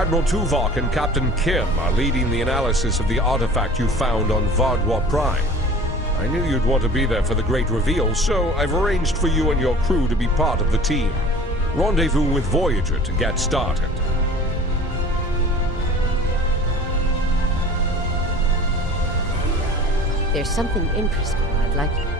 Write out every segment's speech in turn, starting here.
Admiral Tuvok and Captain Kim are leading the analysis of the artifact you found on Vaadwaur Prime. I knew you'd want to be there for the great reveal, so I've arranged for you and your crew to be part of the team. Rendezvous with Voyager to get started. There's something interesting I'd like you.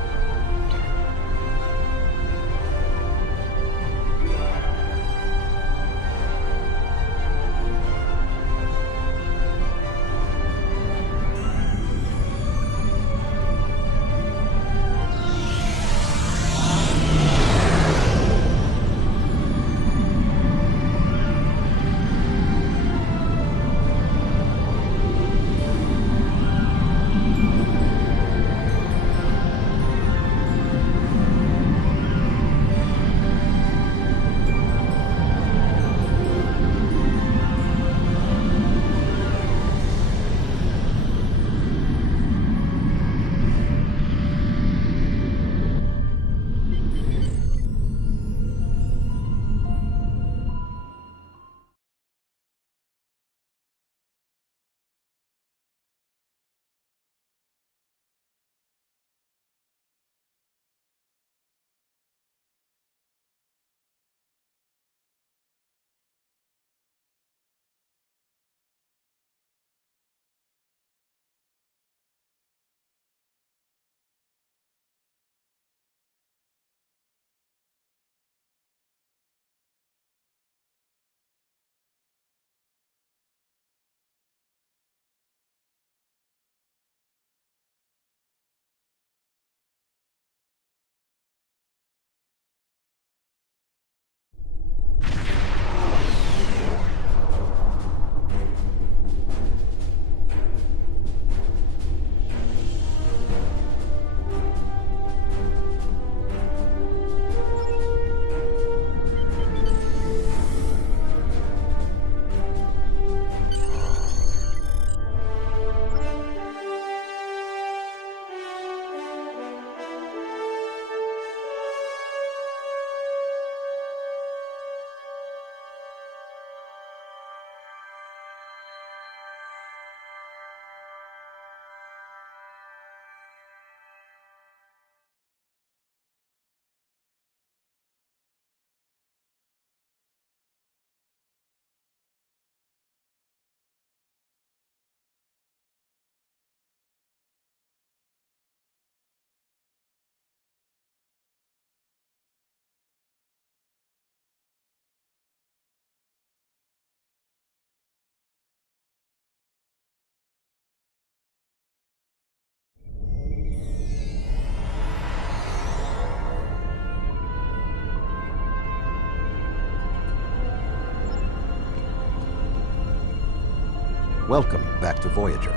Welcome back to Voyager.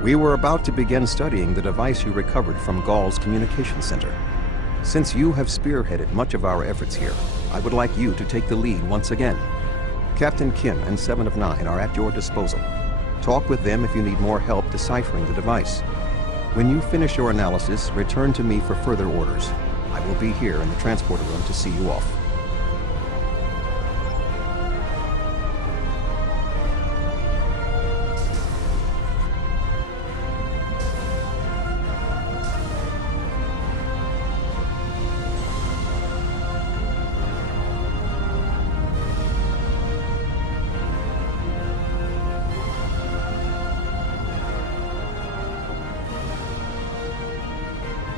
We were about to begin studying the device you recovered from Ghal's communication center. Since you have spearheaded much of our efforts here, I would like you to take the lead once again. Captain Kim and 7 of 9 are at your disposal. Talk with them if you need more help deciphering the device. When you finish your analysis, return to me for further orders. I will be here in the transporter room to see you off.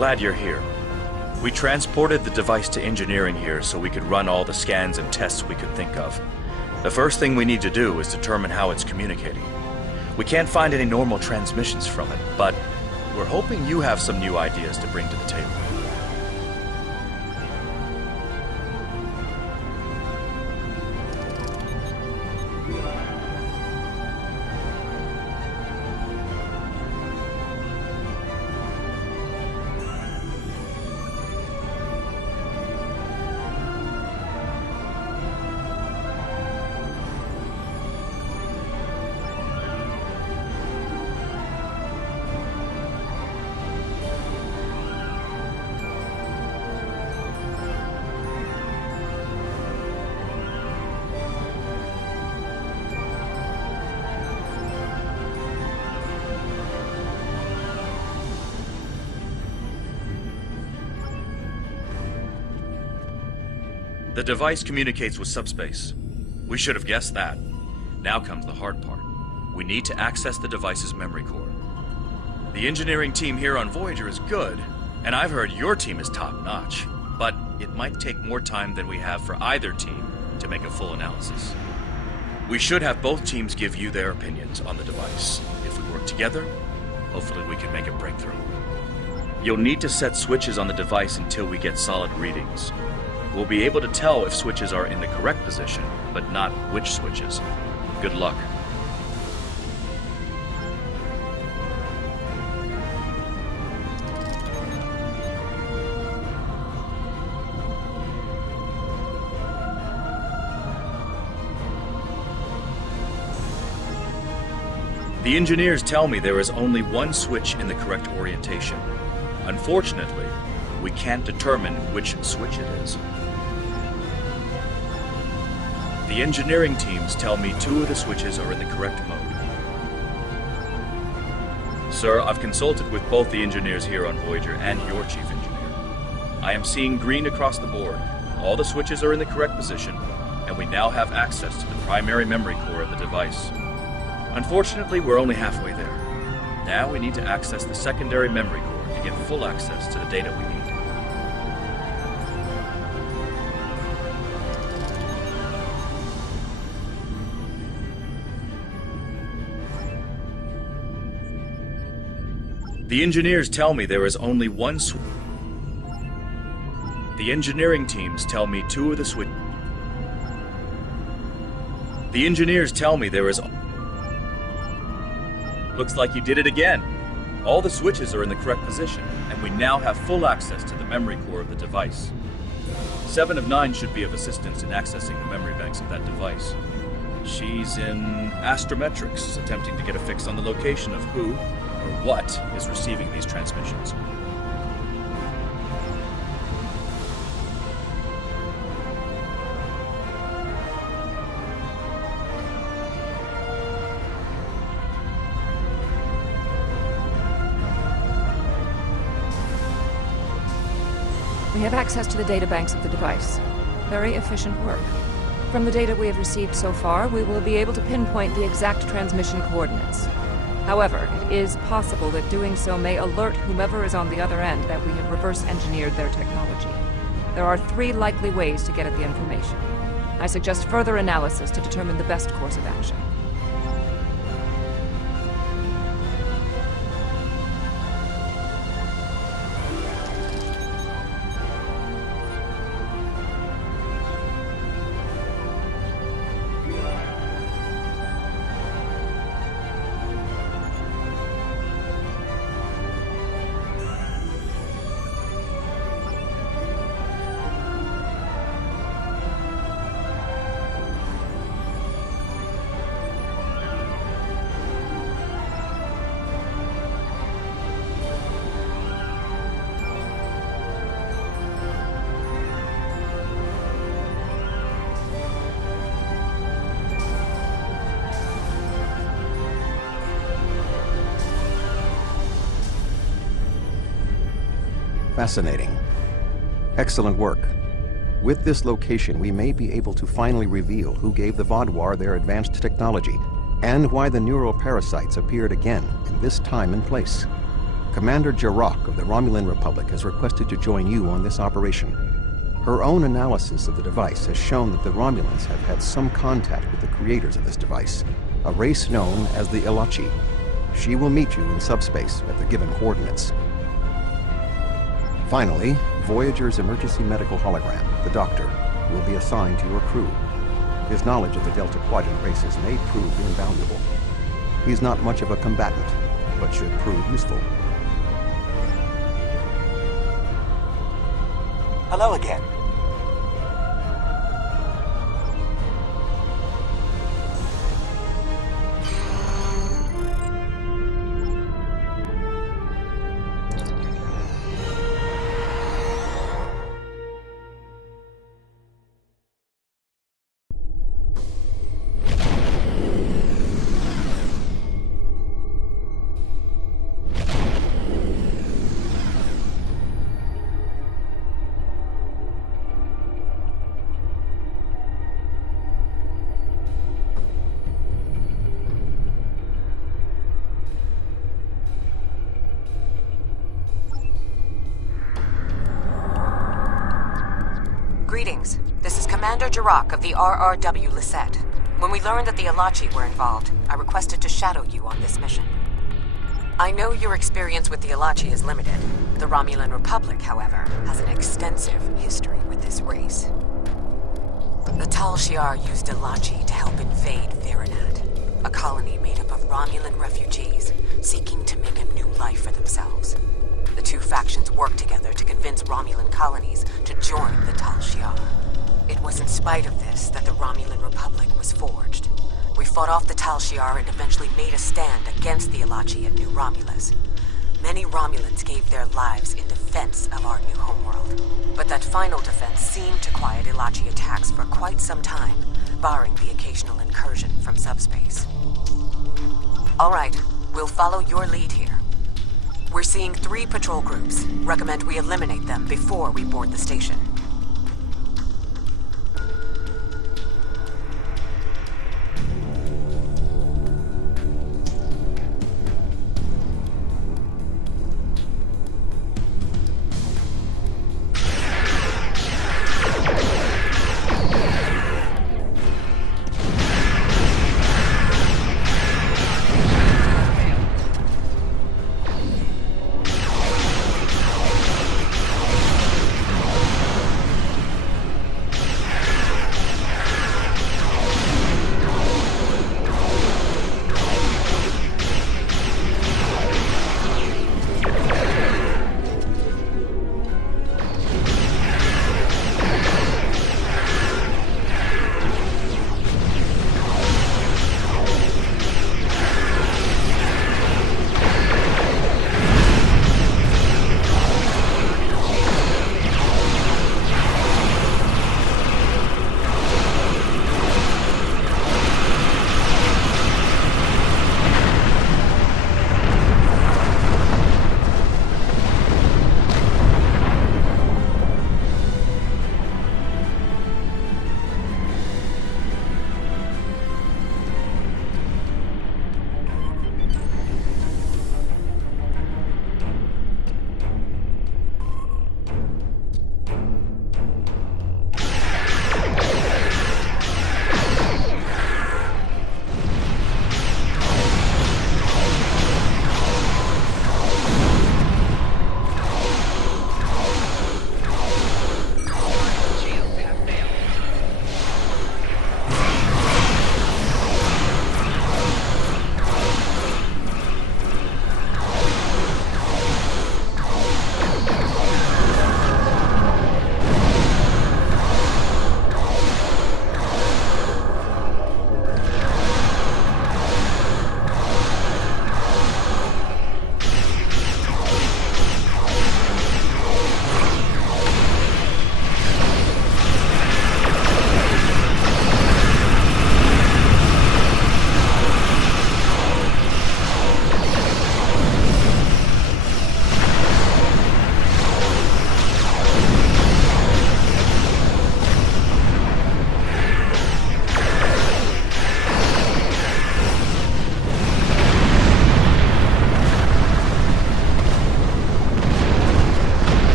Glad you're here. We transported the device to engineering here so we could run all the scans and tests we could think of. The first thing we need to do is determine how it's communicating. We can't find any normal transmissions from it, but we're hoping you have some new ideas to bring to the table. The device communicates with subspace. We should have guessed that. Now comes the hard part. We need to access the device's memory core. The engineering team here on Voyager is good, and I've heard your team is top-notch. But it might take more time than we have for either team to make a full analysis. We should have both teams give you their opinions on the device. If we work together, hopefully we can make a breakthrough. You'll need to set switches on the device until we get solid readings. We'll be able to tell if switches are in the correct position, but not which switches. Good luck. The engineers tell me there is only one switch in the correct orientation. Unfortunately, we can't determine which switch it is. The engineering teams tell me 2 of the switches are in the correct mode. Sir, I've consulted with both the engineers here on Voyager and your chief engineer. I am seeing green across the board. All the switches are in the correct position, and we now have access to the primary memory core of the device. Unfortunately, we're only halfway there. Now we need to access the secondary memory core to get full access to the data we need. The engineers tell me there is only one switch. The engineering teams tell me 2 of the switch. The engineers tell me there is... Looks like you did it again. All the switches are in the correct position, and we now have full access to the memory core of the device. 7 of 9 should be of assistance in accessing the memory banks of that device. She's in astrometrics, attempting to get a fix on the location of who, or what, is receiving these transmissions. We have access to the databanks of the device. Very efficient work. From the data we have received so far, we will be able to pinpoint the exact transmission coordinates. However, it is possible that doing so may alert whomever is on the other end that we have reverse-engineered their technology. There are 3 likely ways to get at the information. I suggest further analysis to determine the best course of action. Fascinating. Excellent work. With this location, we may be able to finally reveal who gave the Vaadwaur their advanced technology, and why the neuroparasites appeared again in this time and place. Commander Jarok of the Romulan Republic has requested to join you on this operation. Her own analysis of the device has shown that the Romulans have had some contact with the creators of this device, a race known as the Ilachi. She will meet you in subspace at the given coordinates. Finally, Voyager's emergency medical hologram, the Doctor, will be assigned to your crew. His knowledge of the Delta Quadrant races may prove invaluable. He's not much of a combatant, but should prove useful. Hello again. Greetings. This is Commander Jirok of the RRW Lisette. When we learned that the Alachi were involved, I requested to shadow you on this mission. I know your experience with the Alachi is limited. The Romulan Republic, however, has an extensive history with this race. The Tal Shiar used Alachi to help invade Varanat, a colony made up of Romulan refugees seeking to make a new life for themselves. The two factions worked together to convince Romulan colonies to join the Tal Shiar. It was in spite of this that the Romulan Republic was forged. We fought off the Tal Shiar and eventually made a stand against the Alachi at New Romulus. Many Romulans gave their lives in defense of our new homeworld. But that final defense seemed to quiet Alachi attacks for quite some time, barring the occasional incursion from subspace. All right, we'll follow your lead here. We're seeing 3 patrol groups. Recommend we eliminate them before we board the station.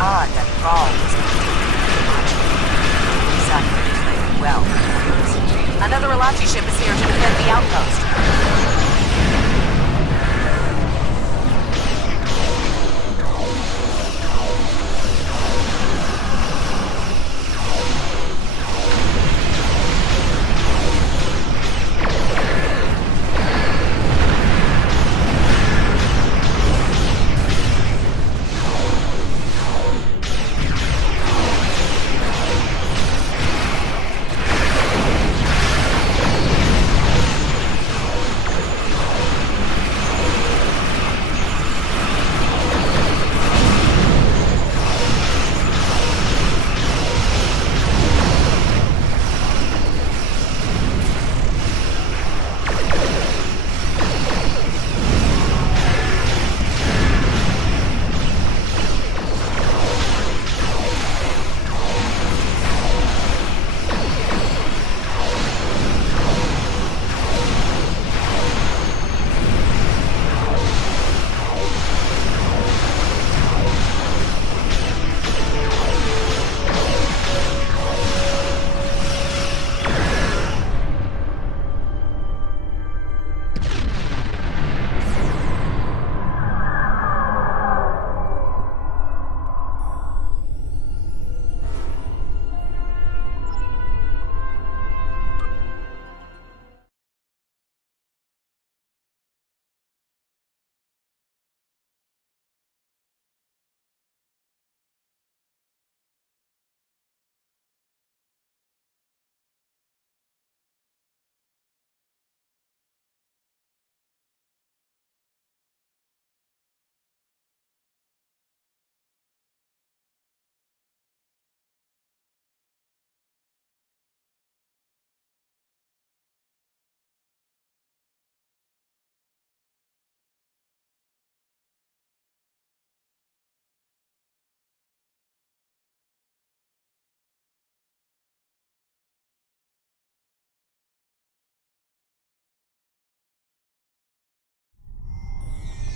odd that Gaul was Exactly played well. Another Alachi ship is here to defend the outpost.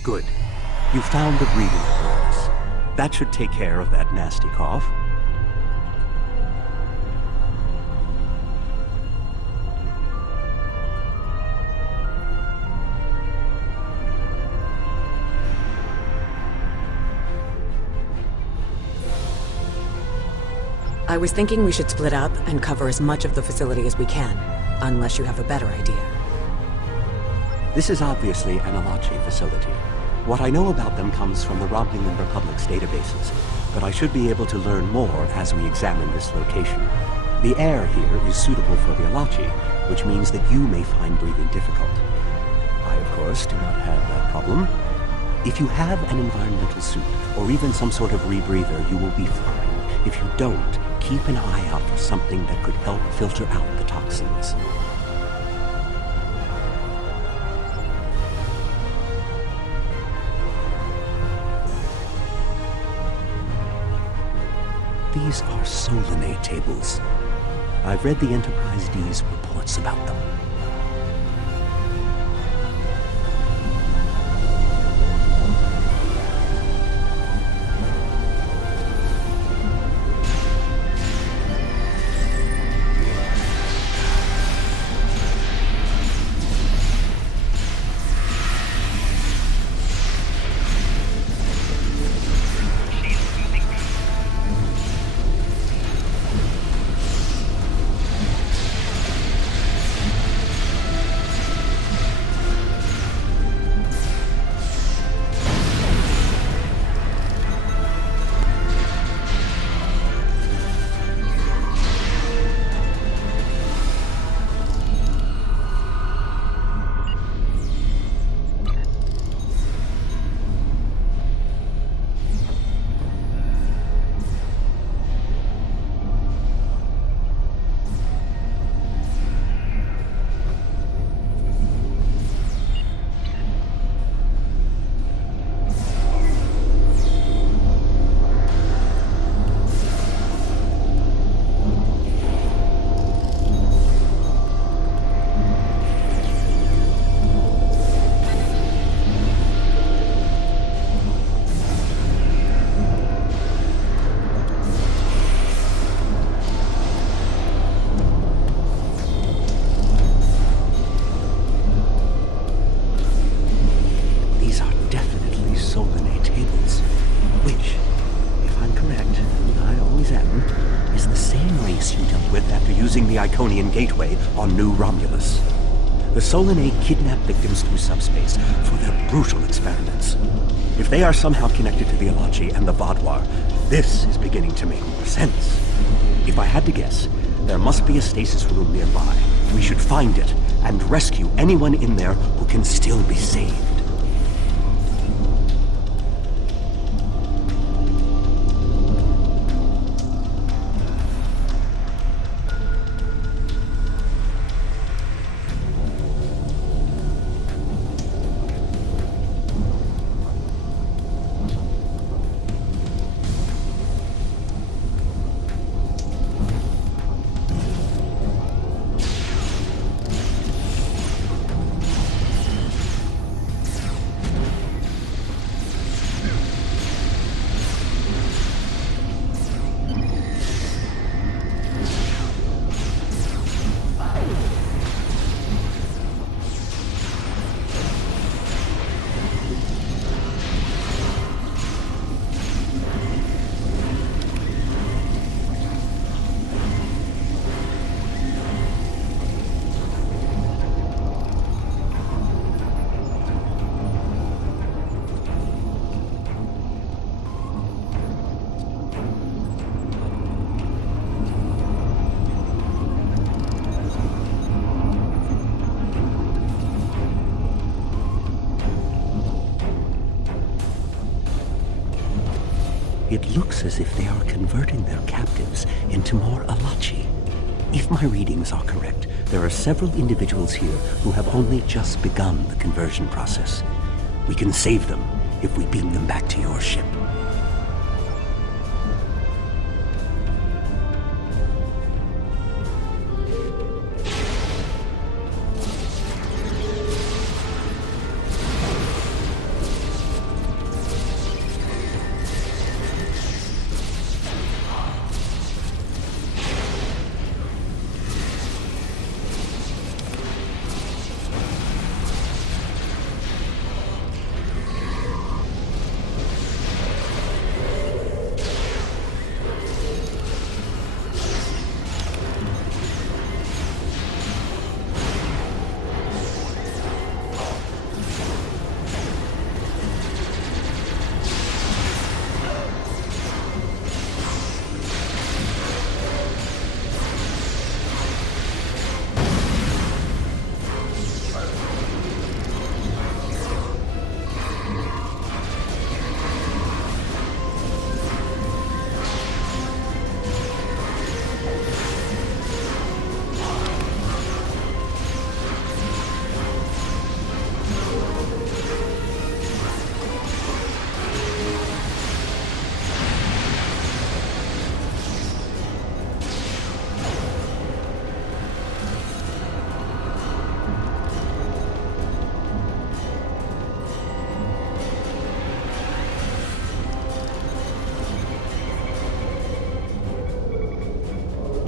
Good. You found the breathing apparatus. That should take care of that nasty cough. I was thinking we should split up and cover as much of the facility as we can, unless you have a better idea. This is obviously an Alachi facility. What I know about them comes from the Romulan Republic's databases, but I should be able to learn more as we examine this location. The air here is suitable for the Alachi, which means that you may find breathing difficult. I, of course, do not have that problem. If you have an environmental suit, or even some sort of rebreather, you will be fine. If you don't, keep an eye out for something that could help filter out the toxins. These are Solanae tables. I've read the Enterprise D's reports about them. using the Iconian Gateway on New Romulus. The Solanae kidnap victims through subspace for their brutal experiments. If they are somehow connected to the Alachi and the Vaadwaur, this is beginning to make more sense. If I had to guess, there must be a stasis room nearby. We should find it and rescue anyone in there who can still be saved. It looks as if they are converting their captives into more Alachi. If my readings are correct, there are several individuals here who have only just begun the conversion process. We can save them if we beam them back to your ship.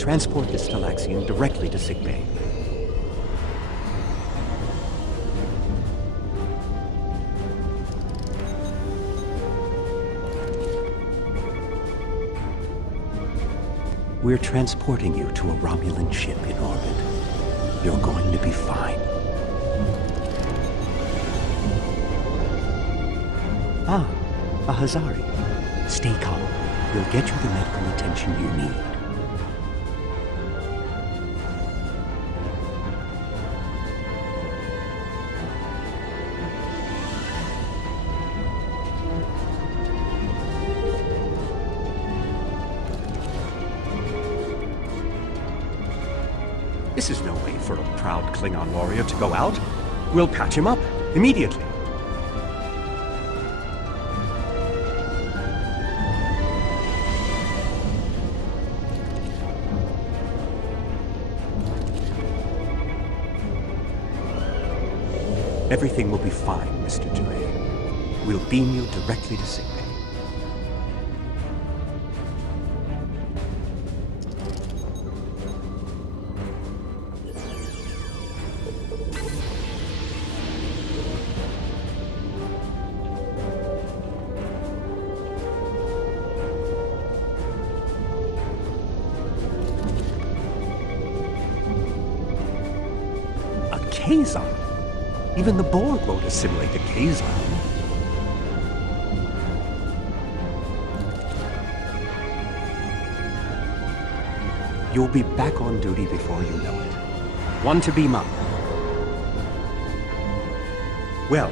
Transport this Talaxian directly to sickbay. We're transporting you to a Romulan ship in orbit. You're going to be fine. Ah, a Hazari. Stay calm. We'll get you the medical attention you need. This is no way for a proud Klingon warrior to go out. We'll patch him up immediately. Everything will be fine, Mr. Delay. We'll beam you directly to sickbay. Kazon. Even the Borg won't assimilate to Kazon. You'll be back on duty before you know it. One to beam up. Well,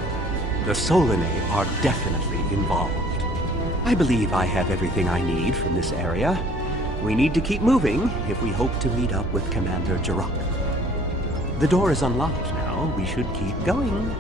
the Solanae are definitely involved. I believe I have everything I need from this area. We need to keep moving if we hope to meet up with Commander Jirok. The door is unlocked now. We should keep going.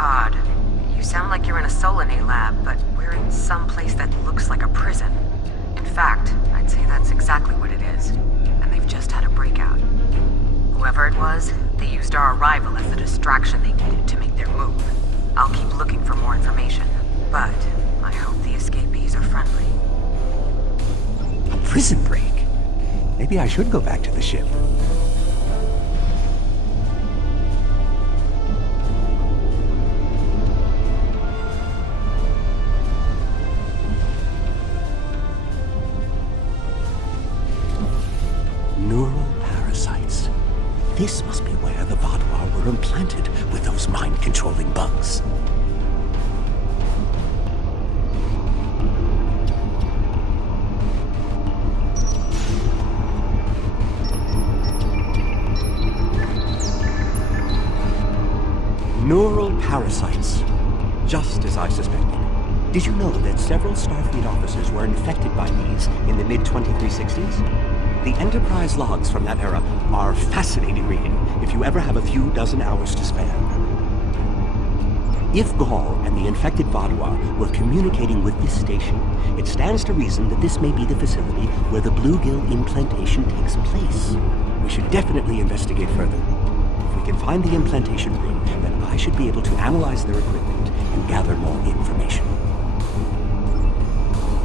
Odd. You sound like you're in a Solanae lab, but we're in some place that looks like a prison. In fact, I'd say that's exactly what it is. And they've just had a breakout. Whoever it was, they used our arrival as the distraction they needed to make their move. I'll keep looking for more information, but I hope the escapees are friendly. A prison break? Maybe I should go back to the ship. Neural parasites. This must be where the Vaadwaur were implanted with those mind-controlling bugs. Neural parasites. Just as I suspected. Did you know that several Starfleet officers were infected by these in the mid-2360s? The Enterprise logs from that era are fascinating reading if you ever have a few dozen hours to spare. If Gaul and the infected Vaadwaur were communicating with this station, it stands to reason that this may be the facility where the bluegill implantation takes place. We should definitely investigate further. If we can find the implantation room, then I should be able to analyze their equipment and gather more information.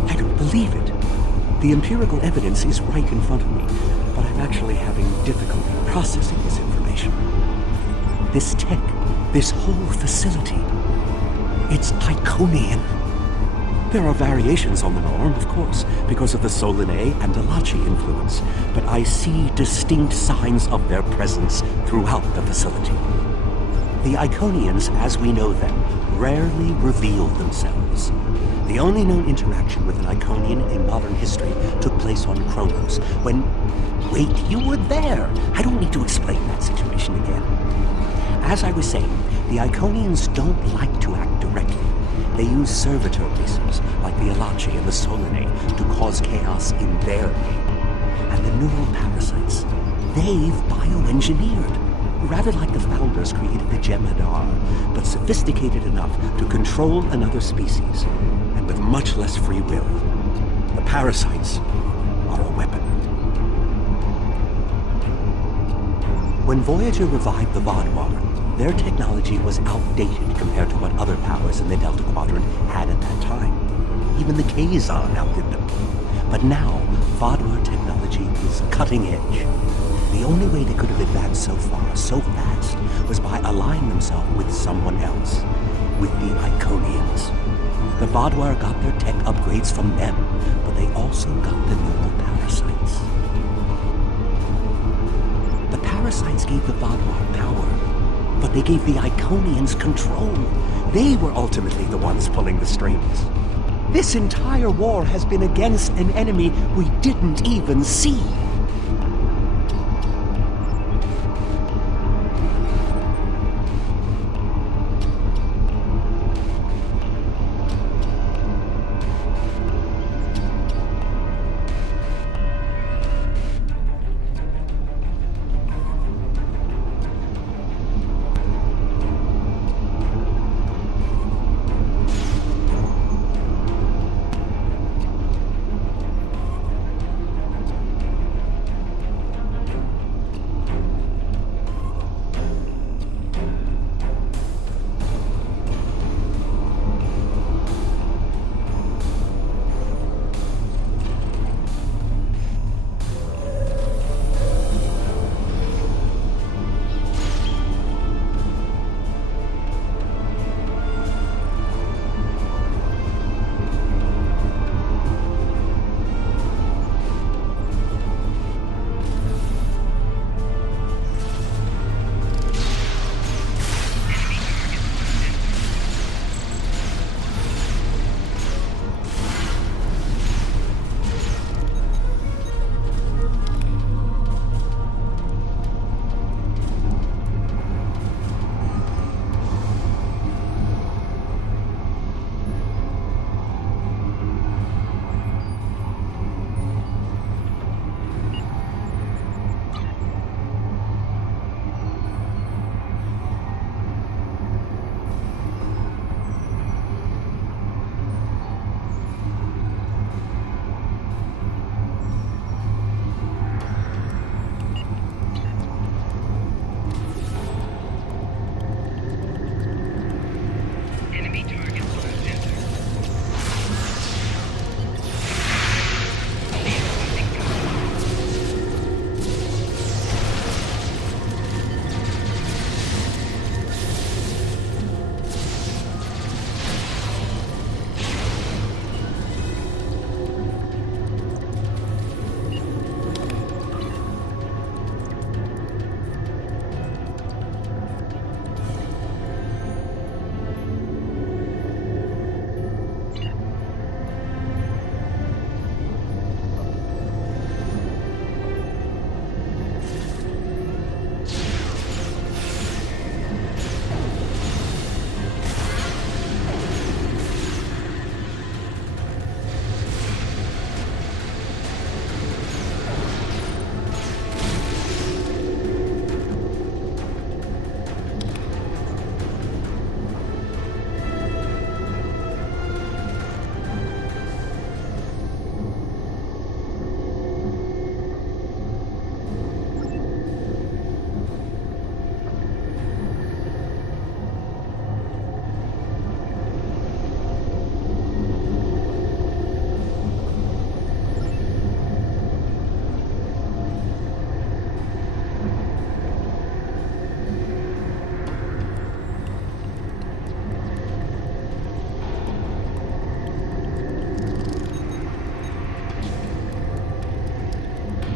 I don't believe it. The empirical evidence is right in front of me, but I'm actually having difficulty processing this information. This tech, this whole facility, it's Iconian. There are variations on the norm, of course, because of the Solanae and Alachi influence, but I see distinct signs of their presence throughout the facility. The Iconians, as we know them, rarely reveal themselves. The only known interaction with an Iconian in modern history took place on Kronos, when... Wait, you were there! I don't need to explain that situation again. As I was saying, the Iconians don't like to act directly. They use servitor races, like the Alachi and the Solanae, to cause chaos in their name. And the neural parasites, they've bioengineered. Rather like the founders created the Jem'Hadar, but sophisticated enough to control another species, and with much less free will. The parasites are a weapon. When Voyager revived the Vaadwaur, their technology was outdated compared to what other powers in the Delta Quadrant had at that time. Even the Kazon outdid them. But now, Vaadwaur technology is cutting edge. The only way they could have advanced so far, so fast, was by allying themselves with someone else, with the Iconians. The Vaadwaur got their tech upgrades from them, but they also got the neural parasites. The parasites gave the Vaadwaur power, but they gave the Iconians control. They were ultimately the ones pulling the strings. This entire war has been against an enemy we didn't even see.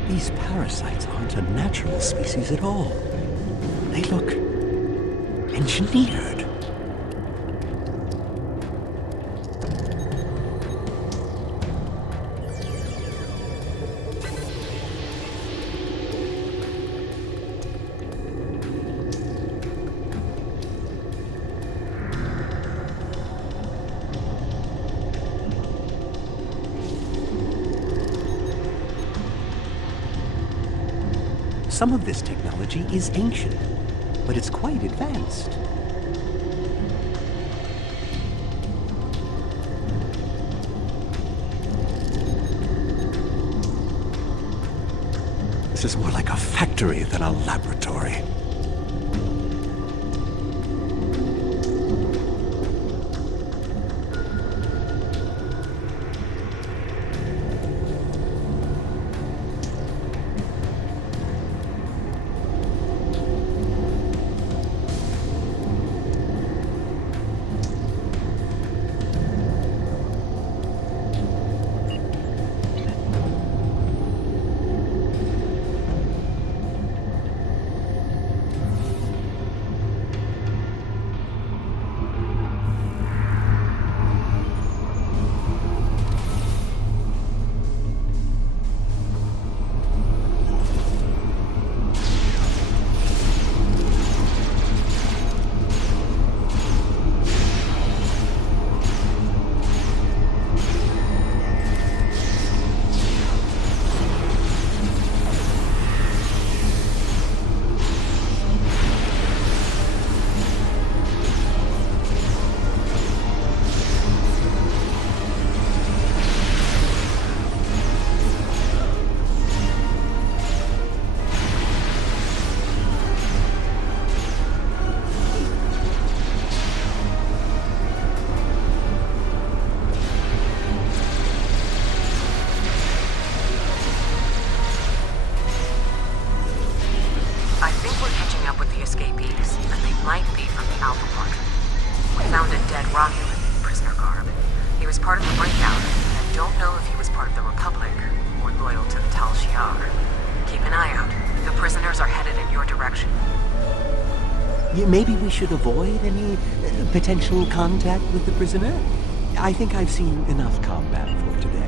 These parasites aren't a natural species at all. They look engineered. Some of this technology is ancient, but it's quite advanced. This is more like a factory than a laboratory. peaks, and they might be from the Alpha Quadrant. We found a dead Romulan in prisoner garb. He was part of the breakout, and I don't know if he was part of the Republic, or loyal to the Tal Shiar. Keep an eye out. The prisoners are headed in your direction. Maybe we should avoid any potential contact with the prisoner? I think I've seen enough combat for today.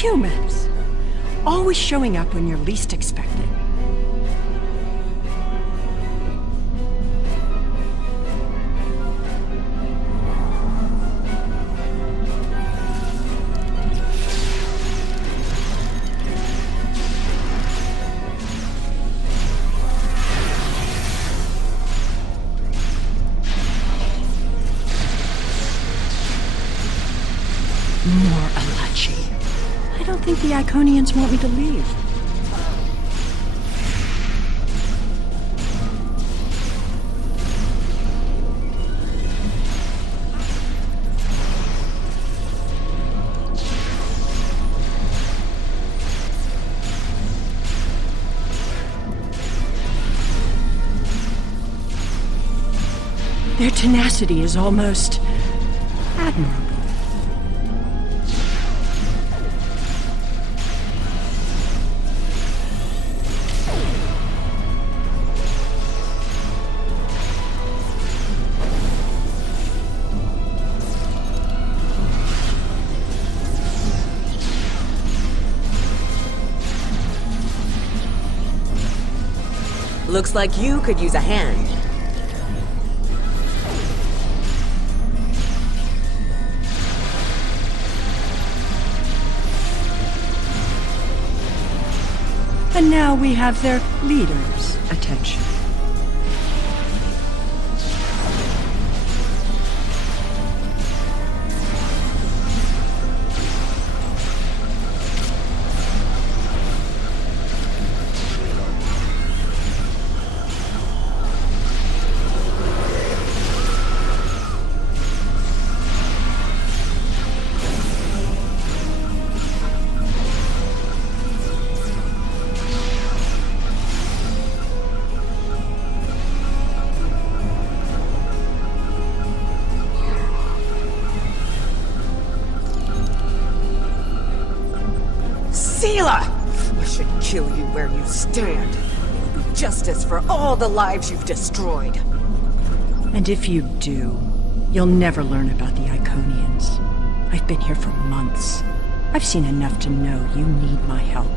Humans! Always showing up when you're least expected. More Alachi. I don't think the Iconians want me to leave. Their tenacity is almost admirable. Looks like you could use a hand. And now we have their leader's attention. I should kill you where you stand. It will be justice for all the lives you've destroyed. And if you do, you'll never learn about the Iconians. I've been here for months. I've seen enough to know you need my help.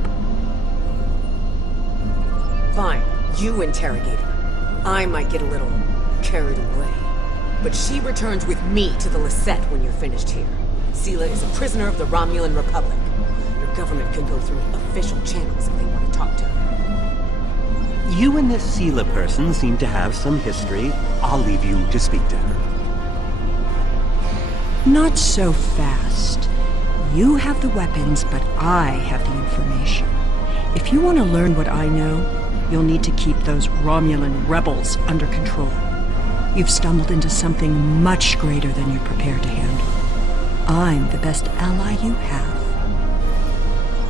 Fine, you interrogate her. I might get a little carried away. But she returns with me to the Lisette when you're finished here. Sela is a prisoner of the Romulan Republic. Your government can go through official channels if they want to talk to her. You and this Sela person seem to have some history. I'll leave you to speak to her. Not so fast. You have the weapons, but I have the information. If you want to learn what I know, you'll need to keep those Romulan rebels under control. You've stumbled into something much greater than you're prepared to handle. I'm the best ally you have.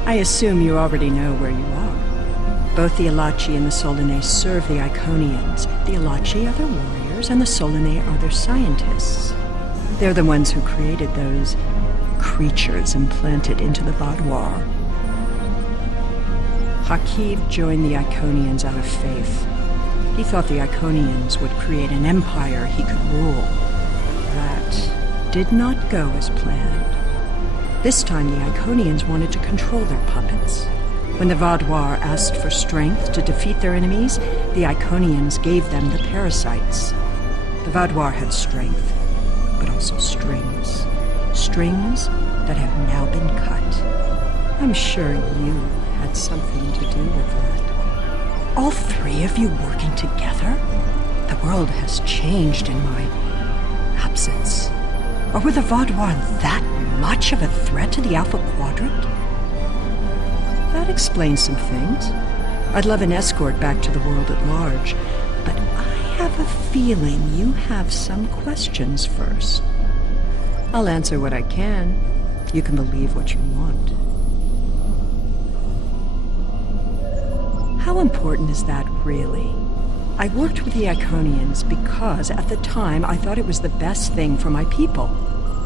I assume you already know where you are. Both the Alachi and the Solanae serve the Iconians. The Alachi are their warriors, Templars and the Solanae are their scientists. They're the ones who created those creatures implanted into the Vaadwaur. Hakiv joined the Iconians out of faith. He thought the Iconians would create an empire he could rule. That did not go as planned. This time the Iconians wanted to control their puppets. When the Vaadwaur asked for strength to defeat their enemies, the Iconians gave them the parasites. The Vaadwaur had strength, but also strings. Strings that have now been cut. I'm sure you had something to do with that. All three of you working together? The world has changed in my absence. Or were the Vaadwaur that much of a threat to the Alpha Quadrant? That explains some things. I'd love an escort back to the world at large, but I have a feeling you have some questions first. I'll answer what I can. You can believe what you want. How important is that, really? I worked with the Iconians because, at the time, I thought it was the best thing for my people.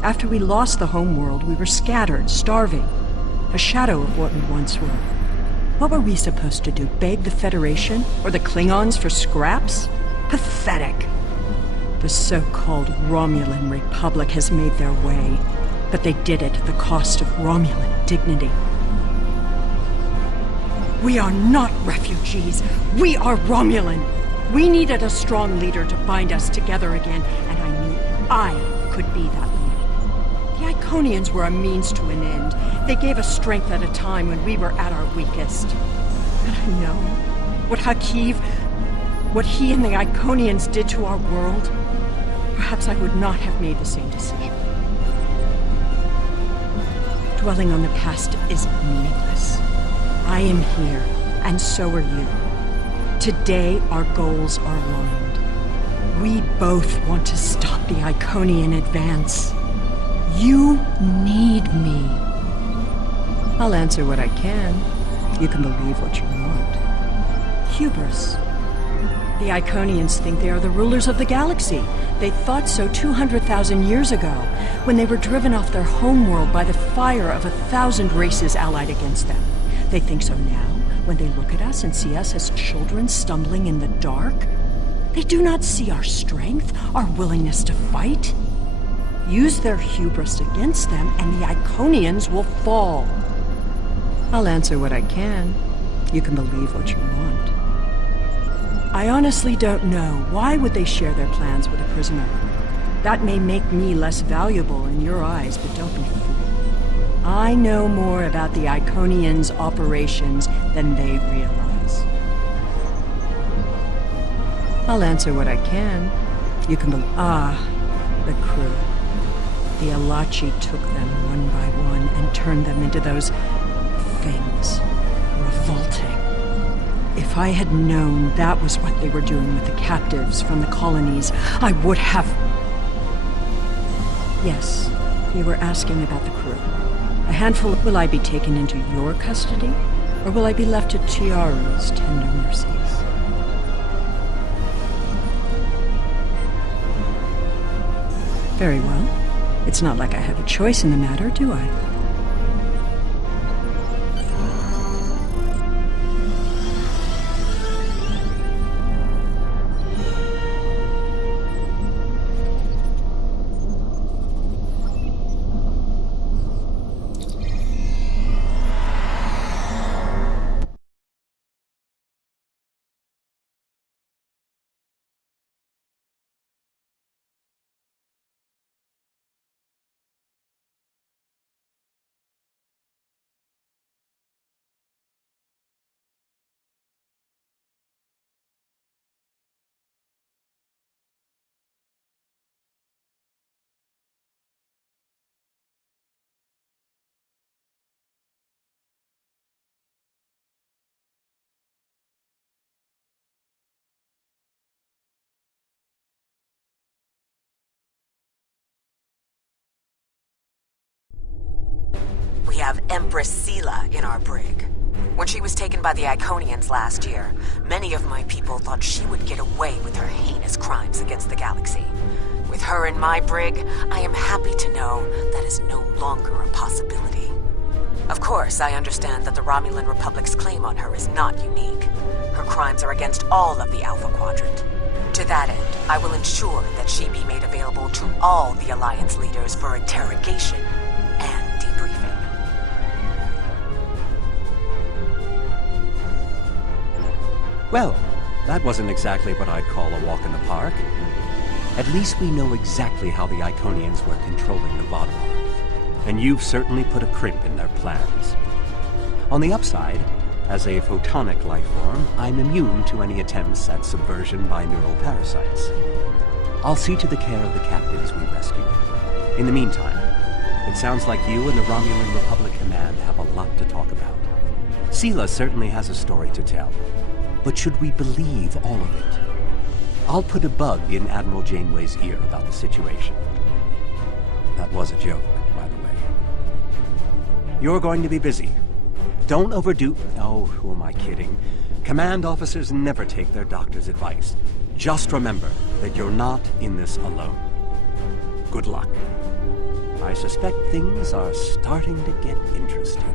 After we lost the homeworld, we were scattered, starving. A shadow of what we once were. What were we supposed to do? Beg the Federation or the Klingons for scraps? Pathetic. The so-called Romulan Republic has made their way, but they did it at the cost of Romulan dignity. We are not refugees. We are Romulan. We needed a strong leader to bind us together again, and I knew I could be that leader. The Iconians were a means to an end. They gave us strength at a time when we were at our weakest. But I know what Hakiv, what he and the Iconians did to our world. Perhaps I would not have made the same decision. Dwelling on the past is meaningless. I am here, and so are you. Today, our goals are aligned. We both want to stop the Iconian advance. You need me. I'll answer what I can. You can believe what you want. Hubris. The Iconians think they are the rulers of the galaxy. They thought so 200,000 years ago, when they were driven off their homeworld by the fire of 1,000 races allied against them. They think so now, when they look at us and see us as children stumbling in the dark. They do not see our strength, our willingness to fight. Use their hubris against them, and the Iconians will fall. I'll answer what I can. You can believe what you want. I honestly don't know. Why would they share their plans with a prisoner? That may make me less valuable in your eyes, but don't be fooled. I know more about the Iconians' operations than they realize. I'll answer what I can. You can believe. The crew. The Alachi took them one by one and turned them into those things. Revolting. If I had known that was what they were doing with the captives from the colonies, I would have... Yes, you were asking about the crew. A handful. Will I be taken into your custody, or will I be left to Tiaru's tender mercies? Very well. It's not like I have a choice in the matter, do I? We have Empress Sela in our brig. When she was taken by the Iconians last year, many of my people thought she would get away with her heinous crimes against the galaxy. With her in my brig, I am happy to know that is no longer a possibility. Of course, I understand that the Romulan Republic's claim on her is not unique. Her crimes are against all of the Alpha Quadrant. To that end, I will ensure that she be made available to all the Alliance leaders for interrogation and debriefing. Well, that wasn't exactly what I'd call a walk in the park. At least we know exactly how the Iconians were controlling the Vaadwaur. And you've certainly put a crimp in their plans. On the upside, as a photonic life form, I'm immune to any attempts at subversion by neural parasites. I'll see to the care of the captives we rescued. In the meantime, it sounds like you and the Romulan Republic Command have a lot to talk about. Sela certainly has a story to tell, but should we believe all of it? I'll put a bug in Admiral Janeway's ear about the situation. That was a joke, by the way. You're going to be busy. Don't overdo... Oh, who am I kidding? Command officers never take their doctor's advice. Just remember that you're not in this alone. Good luck. I suspect things are starting to get interesting.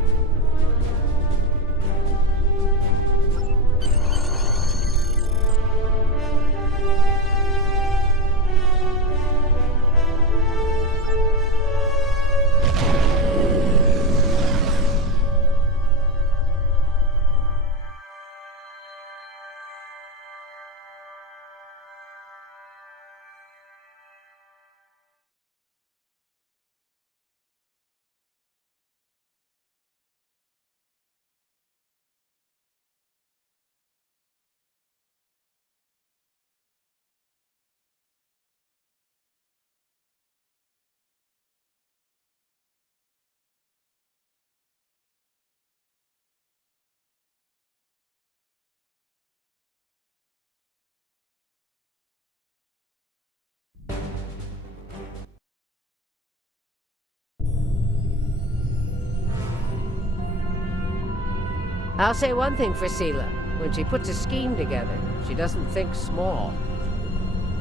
I'll say one thing for Sela. When she puts a scheme together, she doesn't think small.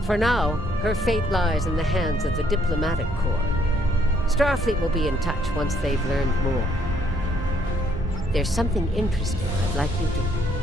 For now, her fate lies in the hands of the diplomatic corps. Starfleet will be in touch once they've learned more. There's something interesting I'd like you to...